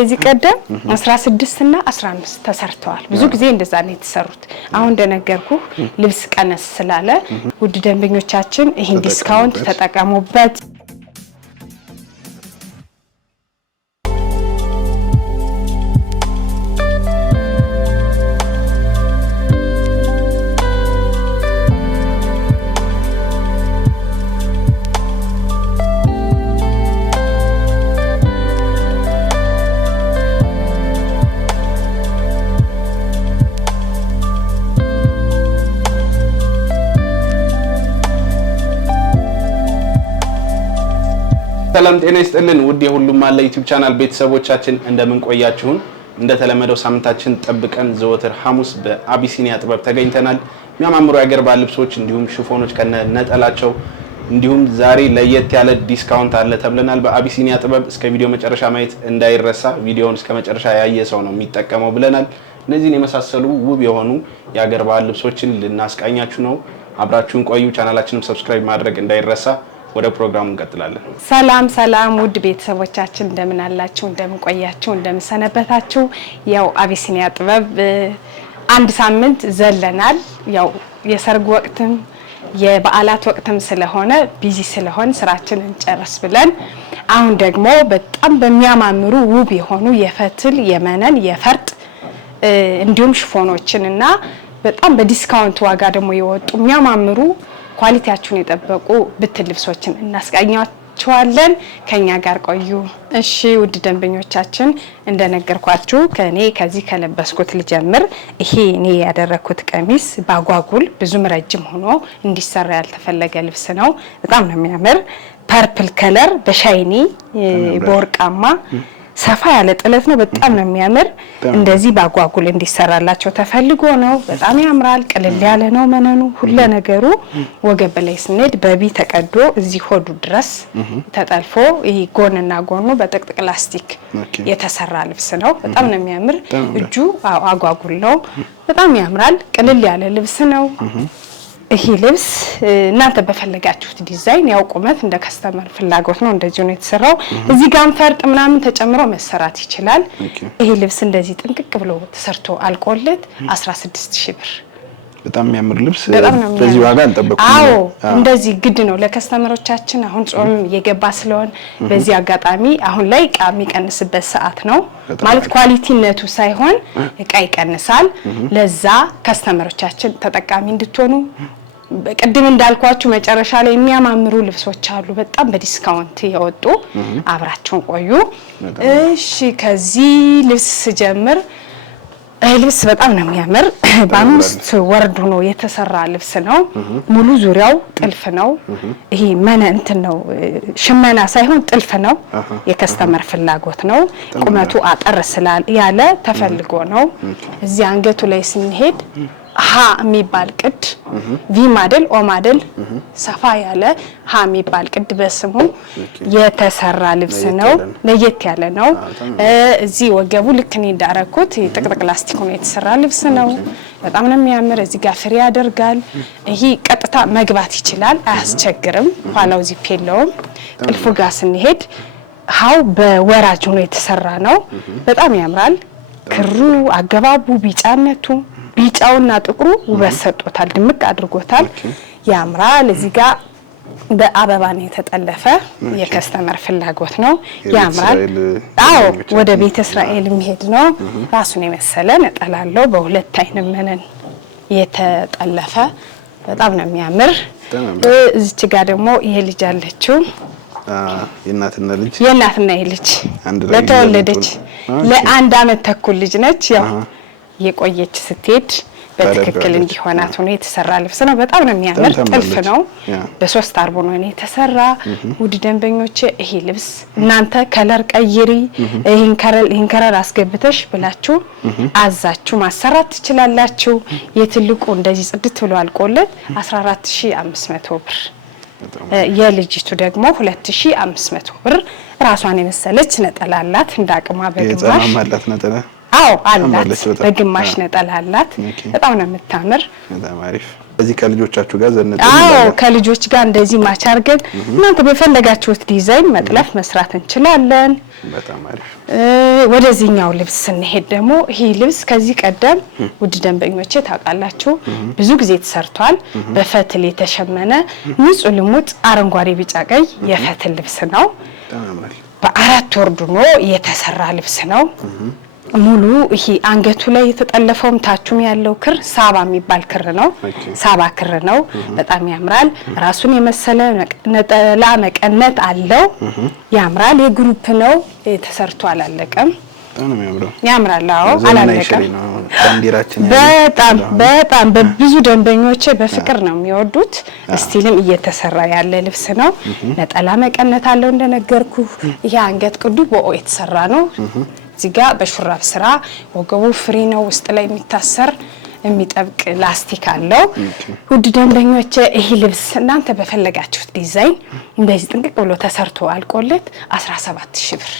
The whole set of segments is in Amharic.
የዚህ ቀደም 16 እና 15 ተሰርተዋል ብዙ ጊዜ እንደዛ ነው የተሰሩት አሁን እንደነገርኩ ልብስ ቀነስ ስላለ ውድ ደንበኞቻችን ይሄን ዲስካውንት ተጠቀሙበት ሰላም ጤና ይስጥልን ውድ የሁሉም አለ ዩቲዩብ ቻናል ቤተሰቦቻችን እንደምን ቆያችሁን እንደተለመደው ሳምንታችን ጠብቀን ዘወትር ሐሙስ በአቢሲኒያ ጥበብ ተገኝተናል የሚያማምሩ የአገር ባህል ልብሶች እንዲሁም ሽፎኖች ከነጠላቸው እንዲሁም ዛሬ ለየት ያለ ዲስካውንት አለ ተብለናል በአቢሲኒያ ጥበብ እስከ ቪዲዮ መጨረሻ ማየት እንዳይረሳ ቪዲዮውን እስከ መጨረሻ ያየ ሰው ነው የሚጠቀመው ብለናል እነዚህን የመሳሰሉ ውብ የሆኑ የአገር ባህል ልብሶችን ልናስቃኛችሁ ነው አብራችሁን ቆዩ ቻናላችንን ሰብስክራይብ ማድረግ እንዳይረሳ ወደ ፕሮግራሙ እንቀጥላለን ሰላም ውድ ቤተሰቦቻችን እንደምን አላችሁ እንደምን ቆያችሁ እንደምን ሰነበታችሁ ያው አቢሲኒያ ጥበብ አንድ ሳምንት ዘለናል ያው የሰርግ ወቅትም የበዓላት ወቅትም ስለሆነ ቢዚ ስለሆነ ስራችንን እንጨርስ ብለን አሁን ደግሞ በጣም በሚያማምሩ ውብ የሆኑ የፈትል የመነን የፈርጥ እንዲሁም ሽፎኖችንና በጣም በዲስካውንት ዋጋ ደግሞ የወጡ የሚያማምሩ ኳሊቲያችሁን የጠበቁ ብትል ልብሶችን እናስቃኛችኋለን ከኛ ጋር ቆዩ እሺ ውድ ደንበኞቻችን እንደነገርኳችሁ ከዚህ ከለበስኩት ልጀምር ይሄ እኔ ያደረኩት ቀሚስ ባጓጉል ብዙም ረጅም ሆኖ እንዲሰራ ያልተፈለገ ልብስ ነው በጣም ነው የሚያምር ፐርፕል ከለር በሻይኒ በወርቃማ ሰፋ ያለ ጥለት ነው በጣም ነው የሚያምር እንደዚህ ባጓጉል እንዲሰራላቸው ተፈልጎ ነው በጣም ያምራል ቅልል ያለ ነው መነኑ ሁሉ ነገሩ ወገብ ላይ ስንሄድ በቢ ተቀዶ እዚህ ሆዱ ድረስ ተጠልፎ ይሄ ጎንና ጎኑ በጥቅጥቅ ላስቲክ የተሰራ ልብስ ነው በጣም ነው የሚያምር እጁ አጓጉል ነው በጣም ያምራል ቅልል ያለ ልብስ ነው ይሄ ልብስ እናንተ በፈለጋችሁት ዲዛይን ያው ቁመት እንደ ከስተመር ፍላጎት ነው እንደዚህ ነው የተሰራው እዚህ ጋር ፈርጥ ምናምን ተጨምሮ መሰራት ይችላል ይሄ ልብስ እንደዚህ ጥንቅቅ ብሎ ተሰርቶ አልቆለት 16000 ብር በጣም የሚያምር ልብስ በዚህ ዋጋ አንጠበቁም አዎ እንደዚህ ግድ ነው ለከስተመሮቻችን አሁን ጾም እየገባ ስለሆነ በዚህ አጋጣሚ አሁን ላይ ቃ የሚቀንስበት ሰዓት ነው ማለት ኳሊቲነቱ ሳይሆን እቃ ይቀንሳል ለዛ ከስተመሮቻችን ተጠቃሚ እንድትሆኑ በቅድም እንዳልኳችሁ መጨረሻ ላይ የሚያማምሩ ልብሶች አሉ በጣም በዲስካውንት የወጡ አብራችሁን ቆዩ እሺ ከዚህ ልብስ ጀምር ልብስ በጣም ነው የሚያምር በአምስት ወርድ ሆኖ የተሰራ ልብስ ነው ሙሉ ዙሪያው ጥልፍ ነው ይሄ እንትን ነው ሽመና ሳይሆን ጥልፍ ነው የከስተመር ፍላጎት ነው ቁመቱ አጠር ያለ ተፈልጎ ነው እዚህ አንገቱ ላይ ስንሄድ ሀ የሚባል ቅድ ቪ ማደል ኦ ማደል ሰፋ ያለ ሀ የሚባል ቅድ በስሙ የተሰራ ልብስ ነው ለየት ያለ ነው እዚህ ወገቡ ልክ እኔ እንዳረኩት ጥቅጥቅ ላስቲክ ነው የተሰራ ልብስ ነው በጣም ነው የሚያምር እዚህ ጋር ፍሬ ያደርጋል ይሄ ቀጥታ መግባት ይችላል አያስቸግርም ኋላው ዚፕ የለውም ጥልፉ ጋር ስንሄድ ሀው በወራጅ ነው የተሰራ ነው በጣም ያምራል ክሩ አገባቡ ቢጫነቱ ቢጫውና ጥቁሩ ውበት ሰጥቶታል ድምቅ አድርጎታል ያምራል እዚህ ጋር በአበባ ነው የተጠለፈ የከስተመር ፍላጎት ነው ያምራል አዎ ወደ ቤተ እስራኤል የሚሄድ ነው ራሱን የመሰለ ነጠላለው በሁለት አይን መነን የተጠለፈ በጣም ነው የሚያምር እዚች ጋር ደግሞ ይሄ ልጅ አለችው የእናትና ልጅ ለተወለደች ለአንድ አመት ተኩል ልጅ ነች ያው የቆየች ስትሄድ በትክክል እንዲሆናት ሆኖ የተሰራ ልብስ ነው በጣም ነው የሚያምር ጥልፍ ነው በሶስት አርቦ ነው የተሰራ ውድ ደንበኞቼ ይሄ ልብስ እናንተ ከለር ቀይሪ ይሄን ከለር አስገብተሽ ብላችሁ አዛችሁ ማሰራት ትችላላችሁ የትልቁ እንደዚህ ጽድት ብሎ አልቆለት 14500 ብር የልጅቱ ደግሞ 2500 ብር ራሷን የመሰለች ነጠላላት እንዳቅማ በግማሽ ማለት ነጠላ አዎ አላት በግማሽ ነጠላላት በጣም ነው የምታምር በጣም አሪፍ እዚህ ከልጆቻችሁ ጋር ዘነጠ ከልጆች ጋር እንደዚህ ማች አድርገን እናንተ በፈለጋችሁት ዲዛይን መጥለፍ መስራት እንችላለን። በጣም አሪፍ። ወደዚህኛው ልብስ ስንሄድ ደግሞ ይሄ ልብስ ከዚህ ቀደም ውድ ደንበኞቼ ታውቃላችሁ ብዙ ጊዜ ተሰርቷል። በፈትል የተሸመነ ንጹህ ልሙጥ አረንጓዴ ቢጫ ቀይ የፈትል ልብስ ነው። በአራት ወርዱኖ የተሰራ ልብስ ነው። ሙሉ ይሄ አንገቱ ላይ የተጠለፈውም ታቹም ያለው ክር ሳባ የሚባል ክር ነው። ሳባ ክር ነው። በጣም ያምራል። ራሱን የመሰለ ነጠላ መቀነት አለው። ያምራል። የግሩፕ ነው ተሰርቶ አላለቀም። ያምራል። አዎ አላለቀም። በጣም በብዙ ደንበኞቼ በፍቅር ነው የሚወዱት። ስቲልም እየተሰራ ያለ ልብስ ነው። ነጠላ መቀነት አለው እንደነገርኩ። ይሄ አንገት ቅዱ በኦ የተሰራ ነው። እዚህ ጋር በሹራብ ስራ ወገቡ ፍሪ ነው። ውስጥ ላይ የሚታሰር የሚጠብቅ ላስቲክ አለው። ውድ ደንበኞቼ ይሄ ልብስ እናንተ በፈለጋችሁት ዲዛይን እንደዚህ ጥንቅቅ ብሎ ተሰርቶ አልቆለት 17000 ብር።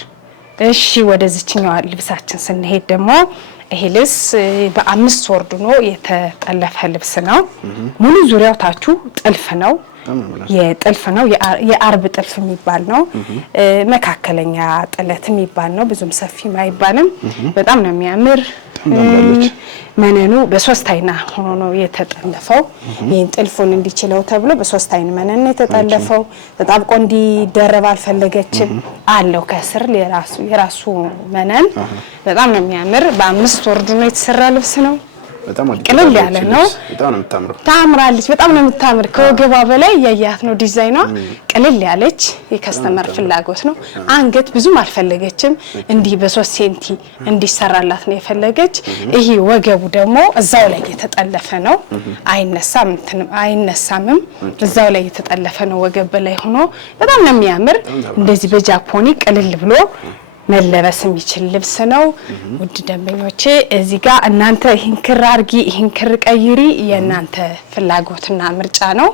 እሺ ወደዚህኛው ልብሳችን ስንሄድ ደግሞ ይሄ ልብስ በ5 ወርድ ነው የተጠለፈ ልብስ ነው። ሙሉ ዙሪያው ታቹ ጥልፍ ነው። የጥልፍ ነው። የአርብ ጥልፍ የሚባል ነው። መካከለኛ ጥለት የሚባል ነው። ብዙም ሰፊ አይባልም። በጣም ነው የሚያምር። መነኑ በሶስት አይና ሆኖ ነው የተጠለፈው። ይሄን ጥልፉን እንዲችለው ተብሎ በሶስት አይን መነን የተጠለፈው። ተጣብቆ እንዲደረብ አልፈለገችም አለው ከስር የራሱ መነን። በጣም ነው የሚያምር። በ5 ወርድ ነው የተሰራ ልብስ ነው። በጣም ቅልል ያለ ነው። በጣም ነው የምታምረው። ታምራለች። በጣም ነው የምታምር። ከወገቧ በላይ ያያት ነው ዲዛይኗ። ቅልል ያለች የከስተመር ፍላጎት ነው። አንገት ብዙም አልፈለገችም። እንዲህ በ3 ሴንቲ እንዲሰራላት ነው የፈለገች። ይሄ ወገቡ ደግሞ እዛው ላይ የተጠለፈ ነው። አይነሳምም። እዛው ላይ የተጠለፈ ነው። ወገብ በላይ ሆኖ በጣም ነው የሚያምር። እንደዚህ በጃፖኒ ቅልል ብሎ መለበስ የሚችል ልብስ ነው። ውድ ደንበኞቼ እዚህ ጋር እናንተ ይሄን ክር አርጊ ይሄን ክር ቀይሪ የእናንተ ፍላጎትና ምርጫ ነው።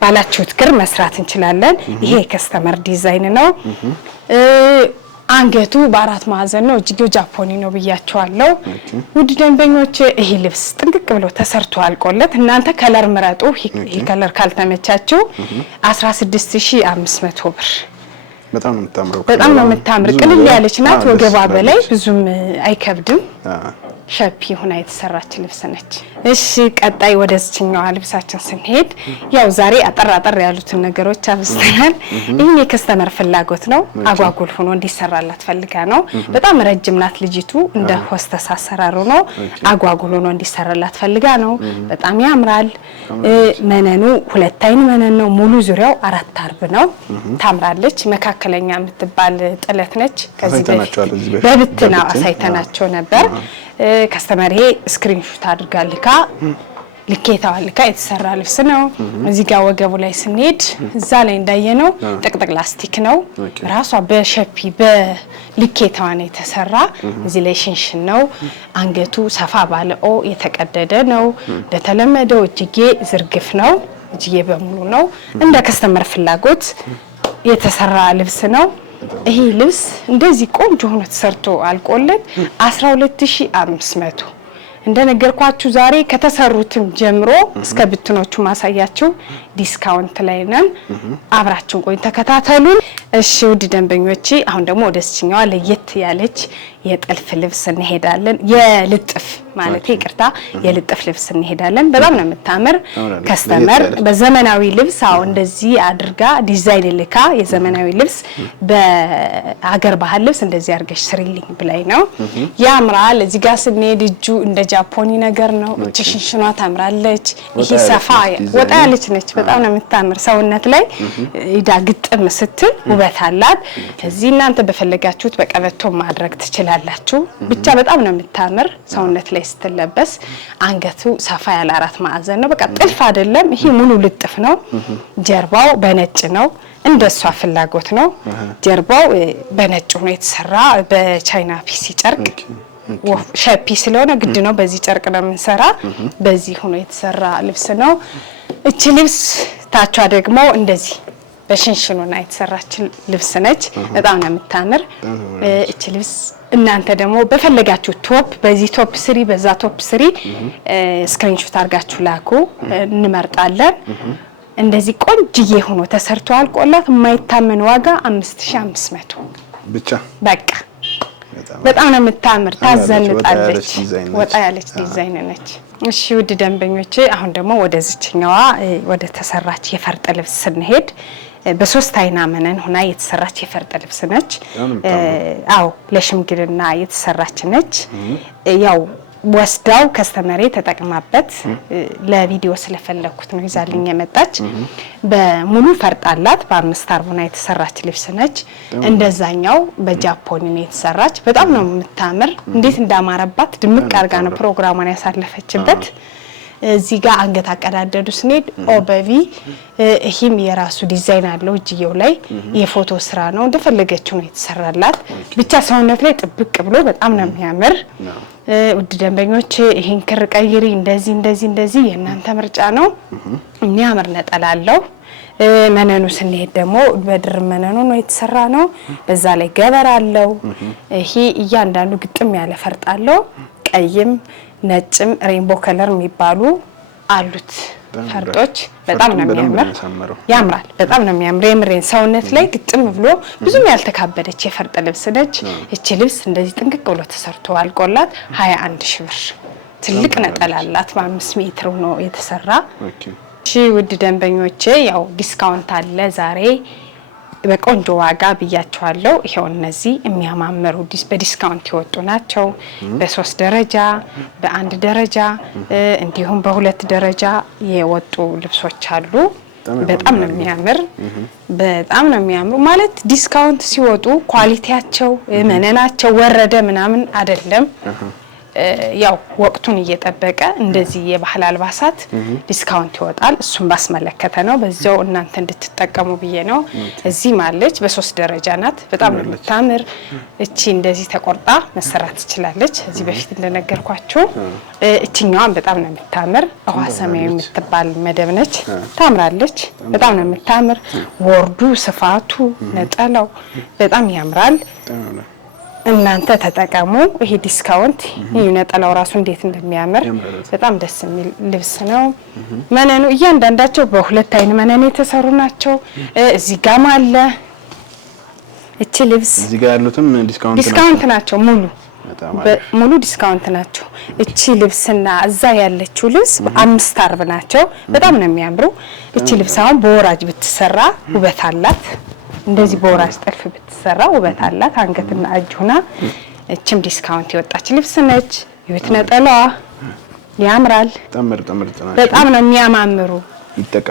ባላችሁት ክር መስራት እንችላለን። ይሄ የከስተመር ዲዛይን ነው። አንገቱ በአራት ማዕዘን ነው። እጅጌው ጃፖኒ ነው ብያቸዋለሁ። ውድ ደንበኞቼ ይሄ ልብስ ጥንቅቅ ብሎ ተሰርቶ አልቆለት እናንተ ከለር ምረጡ። ይሄ ከለር ካልተመቻችሁ 16500 ብር። በጣም ነው የምታምረው። በጣም ነው የምታምር። ቅልል ያለች ናት። ወገባ በላይ ብዙም አይከብድም። ሸፒ ሆና የተሰራች ልብስ ነች። እሺ ቀጣይ ወደዚህኛው ልብሳችን ስንሄድ ያው ዛሬ አጠር ያሉትን ነገሮች አብስተናል። ይሄን የከስተመር ፍላጎት ነው። አጓጉል ሆኖ እንዲሰራላት ፈልጋ ነው። በጣም ረጅም ናት ልጅቱ። እንደ ሆስተስ አሰራሩ ነው። አጓጉል ሆኖ እንዲሰራላት ፈልጋ ነው። በጣም ያምራል። መነኑ 2 አይን መነን ነው። ሙሉ ዙሪያው 4 አርብ ነው። ታምራለች። መካከለኛ የምትባል ጥለት ነች። ከዚህ በብትና አሳይተናቸው ነበር። ከስተመር ይሄ ስክሪንሾት አድርጋ ልኬታው ልካ የተሰራ ልብስ ነው። እዚህ ጋር ወገቡ ላይ ስንሄድ እዛ ላይ እንዳየነው ጥቅጥቅ ላስቲክ ነው። ራሷ በሸፒ በልኬታው ነው የተሰራ። እዚህ ላይ ሽንሽን ነው። አንገቱ ሰፋ ባለኦ የተቀደደ ነው። እንደተለመደው እጅጌ ዝርግፍ ነው። እጅጌ በሙሉ ነው። እንደ ከስተመር ፍላጎት የተሰራ ልብስ ነው። ይሄ ልብስ እንደዚህ ቆንጆ ሆኖ ተሰርቶ አልቆለት 12500 እንደነገርኳችሁ ዛሬ ከተሰሩትም ጀምሮ እስከ ብትኖቹ ማሳያችሁ ዲስካውንት ላይ ነን። አብራችሁን ቆይ ተከታተሉን። እሺ ውድ ደንበኞቼ አሁን ደግሞ ወደዚህኛዋ ለየት ያለች የጥልፍ ልብስ እንሄዳለን። የልጥፍ ማለት ይቅርታ የልጥፍ ልብስ እንሄዳለን። በጣም ነው የምታምር። ከስተመር በዘመናዊ ልብስ አው እንደዚህ አድርጋ ዲዛይን ልካ የዘመናዊ ልብስ በአገር ባህል ልብስ እንደዚህ አድርገሽ ስሪልኝ ብላይ ነው። ያምራል። እዚህ ጋር ስንሄድ እጁ እንደ ጃፖኒ ነገር ነው። ሽንሽኗ ታምራለች። ይሄ ሰፋ ወጣ ያለች ነች። በጣም ነው የምታምር። ሰውነት ላይ ኢዳ ግጥም ስትል ውበት አላት። እዚህ እናንተ በፈለጋችሁት በቀበቶ ማድረግ ትችላላችሁ። ብቻ በጣም ነው የምታምር ሰውነት ላይ ስትለበስ። አንገቱ ሰፋ ያለ 4 ማዕዘን ነው። በቃ ጥልፍ አይደለም። ይሄ ሙሉ ልጥፍ ነው። ጀርባው በነጭ ነው። እንደሷ ፍላጎት ነው። ጀርባው በነጭ ሆኖ የተሰራ በቻይና ፒሲ ጨርቅ ሸፒ ስለሆነ ግድ ነው በዚህ ጨርቅ ነው የምንሰራ። በዚህ ሆኖ የተሰራ ልብስ ነው። እቺ ልብስ ታቿ ደግሞ እንደዚህ በሽንሽኑና የተሰራች ልብስ ነች። በጣም ነው የምታምር እቺ ልብስ። እናንተ ደግሞ በፈለጋችሁ ቶፕ በዚህ ቶፕ ስሪ በዛ ቶፕ ስሪ ስክሪንሾት አድርጋችሁ ላኩ፣ እንመርጣለን። እንደዚህ ቆንጅዬ ሆኖ ተሰርቶ አልቆላት የማይታመን ዋጋ 5500 ብቻ። በቃ በጣም ነው የምታምር፣ ታዘንጣለች፣ ወጣ ያለች ዲዛይን ነች። እሺ ውድ ደንበኞቼ አሁን ደግሞ ወደዚህኛዋ ወደ ተሰራች የፈርጥ ልብስ ስንሄድ በሶስት አይና መነን ሆና የተሰራች የፈርጥ ልብስ ነች። አዎ ለሽምግልና የተሰራች ነች። ያው ወስዳው ከስተመሬ ተጠቅማበት ለቪዲዮ ስለፈለኩት ነው ይዛልኝ የመጣች። በሙሉ ፈርጥ አላት። በ5 አርቦና የተሰራች ልብስ ነች። እንደዛኛው በጃፖኒ ነው የተሰራች። በጣም ነው የምታምር። እንዴት እንዳማረባት ድምቅ አርጋ ነው ፕሮግራሟን ያሳለፈችበት። እዚህ ጋር አንገት አቀዳደዱ ስንሄድ ኦበቪ ይሄም የራሱ ዲዛይን አለው። እጅየው ላይ የፎቶ ስራ ነው፣ እንደፈለገችው ነው የተሰራላት። ብቻ ሰውነት ላይ ጥብቅ ብሎ በጣም ነው የሚያምር። ውድ ደንበኞች ይሄን ክር ቀይሪ እንደዚህ የእናንተ ምርጫ ነው። የሚያምር ነጠላ አለው። መነኑ ስንሄድ ደግሞ በድር መነኑ ነው የተሰራ ነው። በዛ ላይ ገበር አለው። ይሄ እያንዳንዱ ግጥም ያለ ፈርጥ አለው። ቀይም ነጭም ሬንቦ ከለር የሚባሉ አሉት ፈርጦች። በጣም ነው የሚያምር፣ ያምራል። በጣም ነው የሚያምር። የምሬን ሰውነት ላይ ግጥም ብሎ ብዙም ያልተካበደች የፈርጥ ልብስ ነች። እቺ ልብስ እንደዚህ ጥንቅቅ ብሎ ተሰርቶ አልቆላት 21000 ብር። ትልቅ ነጠላ አላት። በ5 ሜትር ነው የተሰራ። እሺ ውድ ደንበኞቼ ያው ዲስካውንት አለ ዛሬ በቆንጆ ዋጋ ብያቸዋለሁ። ይሄው እነዚህ የሚያማምሩ በዲስካውንት የወጡ ናቸው። በ3 ደረጃ በ1 ደረጃ እንዲሁም በ2 ደረጃ የወጡ ልብሶች አሉ። በጣም ነው የሚያምር፣ በጣም ነው የሚያምሩ። ማለት ዲስካውንት ሲወጡ ኳሊቲያቸው መነናቸው ወረደ ምናምን አይደለም። ያው ወቅቱን እየጠበቀ እንደዚህ የባህል አልባሳት ዲስካውንት ይወጣል። እሱን ባስመለከተ ነው። በዛው እናንተ እንድትጠቀሙ ብዬ ነው። እዚህ ማለች በ3 ደረጃ ናት። በጣም ነው የምታምር። እቺ እንደዚህ ተቆርጣ መሰራት ትችላለች። እዚህ በፊት እንደነገርኳችሁ እቺኛዋን በጣም ነው የምታምር። ውሃ ሰማያዊ የምትባል መደብ ነች። ታምራለች። በጣም ነው የምታምር። ወርዱ፣ ስፋቱ፣ ነጠላው በጣም ያምራል። እናንተ ተጠቀሙ። ይሄ ዲስካውንት ይሄ ነጠላው ራሱ እንዴት እንደሚያምር በጣም ደስ የሚል ልብስ ነው። መነኑ እያንዳንዳቸው በ2 አይን መነን የተሰሩ ናቸው። እዚህ ጋር አለ። እቺ ልብስ እዚህ ጋር ያሉትም ዲስካውንት ናቸው። ሙሉ ዲስካውንት ናቸው። እቺ ልብስና እዛ ያለችው ልብስ 5 አርብ ናቸው። በጣም ነው የሚያምሩ። እቺ ልብስ አሁን በወራጅ ብትሰራ ውበት አላት። እንደዚህ በወራጅ ጥልፍ ብትሰራ ውበት አላት። አንገትና እጅ ሆና እቺም ዲስካውንት የወጣች ልብስ ነች። ይሁት ነጠላዋ ያምራል። በጣም ነው የሚያማምሩ።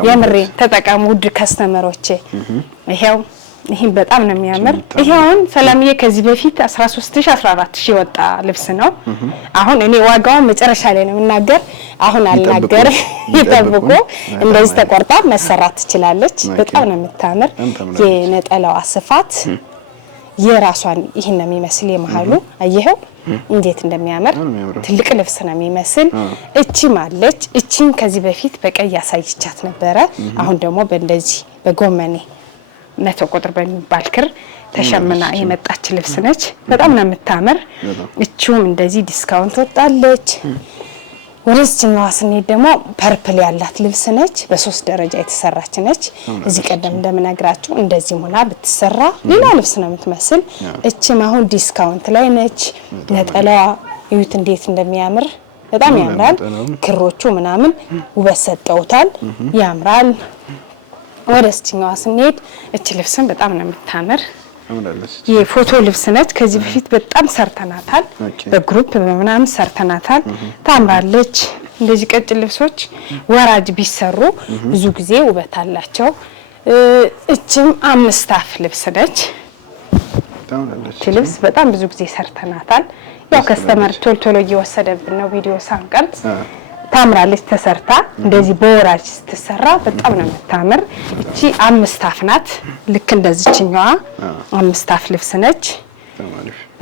የምሬ ተጠቀሙ ውድ ከስተመሮቼ። ይሄን በጣም ነው የሚያምር። ይሄውን ሰላምዬ ከዚህ በፊት 13000 14000 የወጣ ልብስ ነው። አሁን እኔ ዋጋውን መጨረሻ ላይ ነው የምናገር። አሁን አልናገር፣ ይጠብቁ። እንደዚህ ተቆርጣ መሰራት ትችላለች። በጣም ነው የምታምር። የነጠላዋ ስፋት የራሷን ይሄን ነው የሚመስል። የመሃሉ አየኸው እንዴት እንደሚያምር ትልቅ ልብስ ነው የሚመስል። እቺ ማለች። እቺን ከዚህ በፊት በቀይ ያሳይቻት ነበረ። አሁን ደግሞ በእንደዚህ በጎመኔ 100 ቁጥር በሚባል ክር ተሸምና የመጣች ልብስ ነች። በጣም ነው የምታምር። እቺውም እንደዚህ ዲስካውንት ወጣለች። ወደዚህኛዋ ስንሄድ ደግሞ ፐርፕል ያላት ልብስ ነች። በ3 ደረጃ የተሰራች ነች። እዚህ ቀደም እንደምነግራችሁ እንደዚህ ሆና ብትሰራ ሌላ ልብስ ነው የምትመስል። እቺም አሁን ዲስካውንት ላይ ነች። ነጠላዋ እዩት እንዴት እንደሚያምር በጣም ያምራል። ክሮቹ ምናምን ውበት ሰጠውታል። ያምራል። ወደዚህኛዋ ስንሄድ እቺ ልብስም በጣም ነው የምታምር። የፎቶ ልብስ ነች። ከዚህ በፊት በጣም ሰርተናታል። በግሩፕ በመናም ሰርተናታል። ታምራለች። እንደዚህ ቀጭን ልብሶች ወራጅ ቢሰሩ ብዙ ጊዜ ውበት አላቸው። እቺም 5 አፍ ልብስ ነች። እቺ ልብስ በጣም ብዙ ጊዜ ሰርተናታል። ያው ከስተመር ቶሎ እየወሰደብን ነው ቪዲዮ ሳንቀርጽ። ታምራለች። ተሰርታ እንደዚህ በወራጅ ስትሰራ በጣም ነው የምታምር። እቺ 5 አፍ ናት። ልክ እንደዚህኛዋ 5 አፍ ልብስ ነች።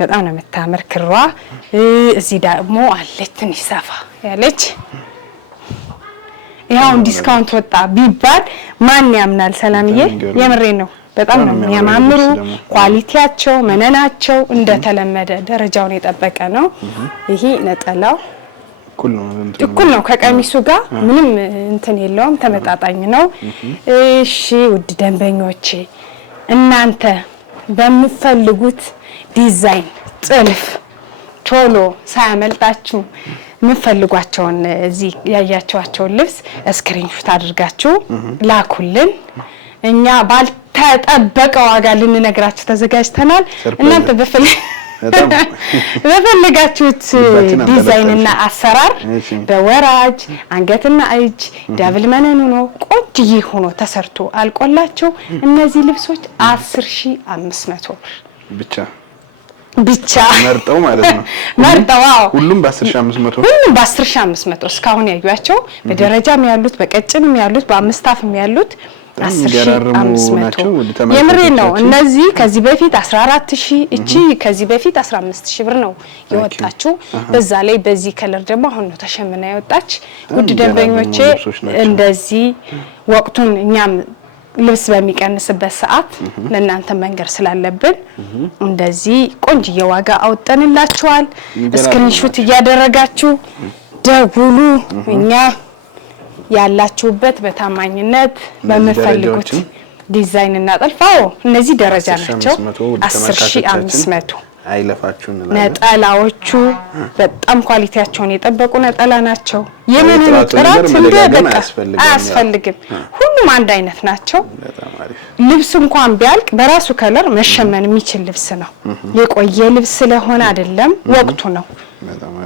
በጣም ነው የምታምር ክሯ። እዚህ ደግሞ አለች ትንሽ ሰፋ ያለች። ይሄው ዲስካውንት ወጣ ቢባል ማን ያምናል? ሰላምዬ የምሬ ነው። በጣም ነው የሚያማምሩ ኳሊቲያቸው መነናቸው እንደተለመደ ደረጃውን የጠበቀ ነው። ይሄ ነጠላው እኩል ነው ከቀሚሱ ጋር ምንም እንትን የለውም፣ ተመጣጣኝ ነው። እሺ ውድ ደንበኞቼ እናንተ በምትፈልጉት ዲዛይን ጥልፍ ቶሎ ሳያመልጣችሁ የምትፈልጓቸውን እዚህ ያያችኋቸውን ልብስ ስክሪንሾት አድርጋችሁ ላኩልን። እኛ ባልተጠበቀ ዋጋ ልንነግራችሁ ተዘጋጅተናል። እናንተ በፈለጋችሁት ዲዛይንና አሰራር በወራጅ አንገትና እጅ ዳብል መነኑ ነው ቆንጆ ሆኖ ተሰርቶ አልቆላችሁ እነዚህ ልብሶች 10500 ብር ብቻ መርጠው ማለት ነው። መርጠው ሁሉም በ10500 እስካሁን ያዩአቸው በደረጃም ያሉት በቀጭንም ያሉት በአምስታፍም ያሉት 10500 የምሬ ነው። እነዚህ ከዚህ በፊት 14000 እቺ ከዚህ በፊት 15000 ብር ነው የወጣችው። በዛ ላይ በዚህ ከለር ደግሞ አሁን ነው ተሸምና የወጣች። ውድ ደንበኞቼ እንደዚህ ወቅቱን እኛም ልብስ በሚቀንስበት ሰዓት ለእናንተ መንገር ስላለብን እንደዚህ ቆንጆ ዋጋ አውጥተንላችኋል። ስክሪንሾት እያደረጋችሁ ደውሉ። እኛ ያላችሁበት በታማኝነት በመፈልጉት ዲዛይን እና ጥልፋው እነዚህ ደረጃ ናቸው። 10500 አይለፋችሁን ነጠላዎቹ በጣም ኳሊቲያቸውን የጠበቁ ነጠላ ናቸው። የመነኑ ጥራት እንደ በቃ አያስፈልግም። ሁሉም አንድ አይነት ናቸው። ልብስ እንኳን ቢያልቅ በራሱ ከለር መሸመን የሚችል ልብስ ነው። የቆየ ልብስ ስለሆነ አይደለም፣ ወቅቱ ነው።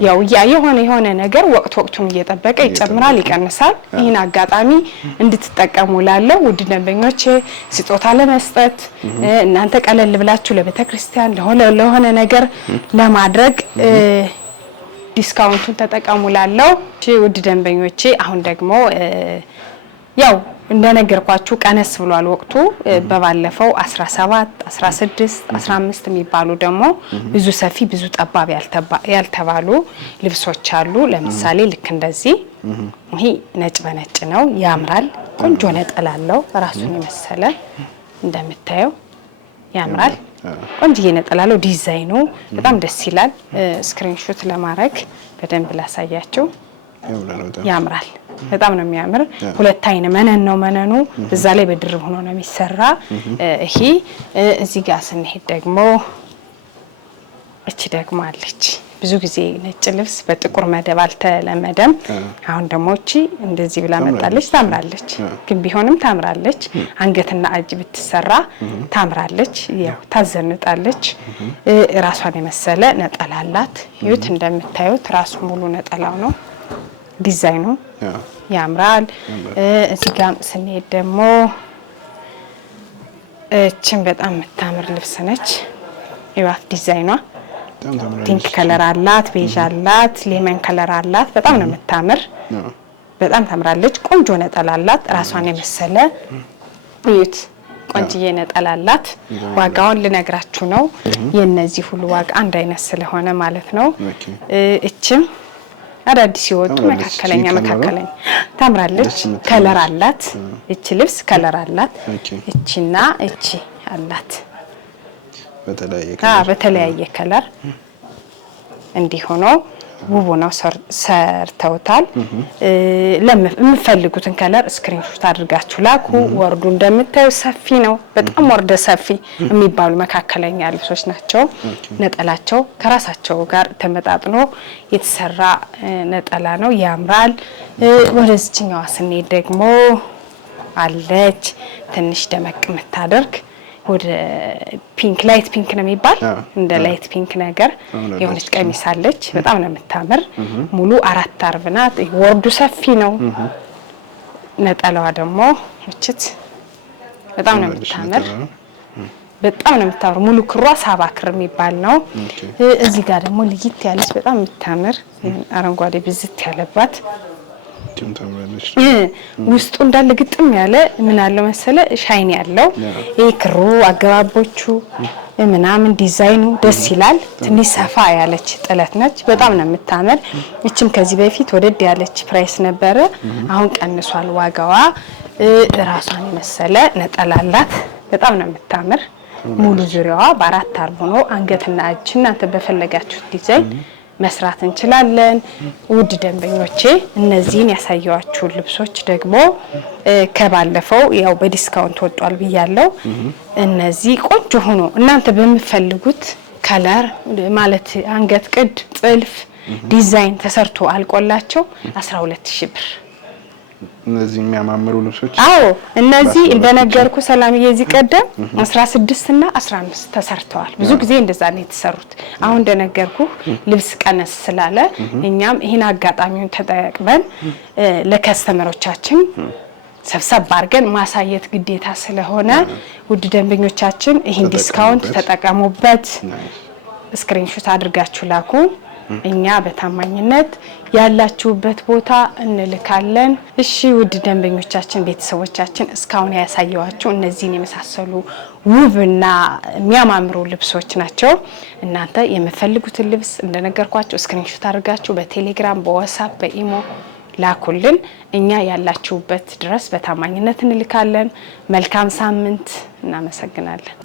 ያው የሆነ ነገር ወቅቱን እየጠበቀ ይጨምራል፣ ይቀንሳል። ይሄን አጋጣሚ እንድትጠቀሙ ላለው ውድ ደንበኞች ስጦታ ለመስጠት እናንተ ቀለል ብላችሁ ለቤተክርስቲያን ለሆነ ነገር ለማድረግ ዲስካውንቱን ተጠቀሙ ላለው ውድ ደንበኞቼ። አሁን ደግሞ ያው እንደነገርኳችሁ ቀነስ ብሏል ወቅቱ። በባለፈው 17 16 15 የሚባሉ ደግሞ ብዙ ሰፊ ብዙ ጠባብ ያልተባሉ ልብሶች አሉ። ለምሳሌ ልክ እንደዚህ ይሄ ነጭ በነጭ ነው፣ ያምራል። ቆንጆ ነጠላ አለው ራሱን የመሰለ እንደምታየው ያምራል። ቆንጆ ነጠላ አለው። ዲዛይኑ በጣም ደስ ይላል። ስክሪንሾት ለማድረግ በደንብ ላሳያችሁ። ያምራል። በጣም ነው የሚያምር። ሁለት አይነ መነን ነው መነኑ። በዛ ላይ በድርብ ሆኖ ነው የሚሰራ። ይሄ እዚህ ጋር ስንሄድ ደግሞ እቺ ደግሞ አለች። ብዙ ጊዜ ነጭ ልብስ በጥቁር መደብ አልተለመደም። አሁን ደግሞ እቺ እንደዚህ ብላ መጣለች። ታምራለች፣ ግን ቢሆንም ታምራለች። አንገትና እጅ ብትሰራ ታምራለች። ያው ታዘንጣለች። ራሷን የመሰለ ነጠላ አላት። ይሁት እንደምታዩት ራሱ ሙሉ ነጠላው ነው። ዲዛይኑ ያምራል። እዚህ ጋር ስንሄድ ደግሞ እቺን በጣም የምታምር ልብስ ነች። ይዋት ዲዛይኗ ፒንክ ከለር አላት፣ ቤጅ አላት፣ ሌመን ከለር አላት። በጣም ነው የምታምር። በጣም ታምራለች። ቆንጆ ነጠላ አላት። ራሷን የመሰለ እዩት፣ ቆንጆዬ ነጠላ አላት። ዋጋውን ልነግራችሁ ነው። የነዚህ ሁሉ ዋጋ አንድ አይነት ስለሆነ ማለት ነው። እቺም አዳዲስ ሲወጡ መካከለኛ ታምራለች። ከለር አላት። እቺ ልብስ ከለር አላት። እቺና እቺ አላት በተለያየ ከለር እንዲሆነ ውቡ ነው ሰርተውታል። ለምትፈልጉትን ከለር ስክሪንሾት አድርጋችሁ ላኩ። ወርዱ እንደምታዩ ሰፊ ነው። በጣም ወርደ ሰፊ የሚባሉ መካከለኛ ልብሶች ናቸው። ነጠላቸው ከራሳቸው ጋር ተመጣጥኖ የተሰራ ነጠላ ነው። ያምራል። ወደዚህኛዋ ስንሄድ ደግሞ አለች ትንሽ ደመቅ የምታደርግ ወደ ፒንክ ላይት ፒንክ ነው የሚባል እንደ ላይት ፒንክ ነገር የሆነች ቀሚስ አለች። በጣም ነው የምታምር። ሙሉ 4 አርብ ናት። ወርዱ ሰፊ ነው። ነጠላዋ ደግሞ እችት በጣም ነው የምታምር። በጣም ነው የምታምር። ሙሉ ክሯ ሳባ ክር የሚባል ነው። እዚህ ጋር ደግሞ ልይት ያለች በጣም የምታምር አረንጓዴ ብዝት ያለባት ኳሊቲውን ተምረለሽ ውስጡ እንዳለ ግጥም ያለ ምን አለው መሰለ ሻይን ያለው ይሄ ክሩ አገባቦቹ ምናምን ዲዛይኑ ደስ ይላል። ትንሽ ሰፋ ያለች ጥለት ነች። በጣም ነው የምታምር። እቺም ከዚህ በፊት ወደድ ያለች ፕራይስ ነበረ። አሁን ቀንሷል ዋጋዋ። ራሷን የመሰለ ነጠላላት በጣም ነው የምታምር። ሙሉ ዙሪያዋ በአራት አርብ ነው። አንገትና እጅ እናንተ በፈለጋችሁት ዲዛይን መስራት እንችላለን። ውድ ደንበኞቼ እነዚህን ያሳየዋችሁ ልብሶች ደግሞ ከባለፈው ያው በዲስካውንት ወጧል ብያለሁ። እነዚህ ቆንጆ ሆኖ እናንተ በሚፈልጉት ከለር ማለት አንገት ቅድ፣ ጥልፍ፣ ዲዛይን ተሰርቶ አልቆላቸው 12000 ብር። እነዚህ የሚያማምሩ ልብሶች እነዚህ እንደነገርኩ ሰላምዬ እዚህ ቀደም 16 እና 15 ተሰርተዋል። ብዙ ጊዜ እንደዛ ነው የተሰሩት። አሁን እንደነገርኩ ልብስ ቀነስ ስላለ እኛም ይሄን አጋጣሚውን ተጠቅመን ለከስተመሮቻችን ሰብሰብ አድርገን ማሳየት ግዴታ ስለሆነ ውድ ደንበኞቻችን ይሄን ዲስካውንት ተጠቀሙበት። ስክሪንሾት አድርጋችሁ ላኩ። እኛ በታማኝነት ያላችሁበት ቦታ እንልካለን። እሺ ውድ ደንበኞቻችን ቤተሰቦቻችን እስካሁን ያሳየዋችሁ እነዚህን የመሳሰሉ ውብና የሚያማምሩ ልብሶች ናቸው። እናንተ የምትፈልጉትን ልብስ እንደነገርኳችሁ ስክሪንሾት አድርጋችሁ በቴሌግራም፣ በዋትስአፕ፣ በኢሞ ላኩልን። እኛ ያላችሁበት ድረስ በታማኝነት እንልካለን። መልካም ሳምንት። እናመሰግናለን።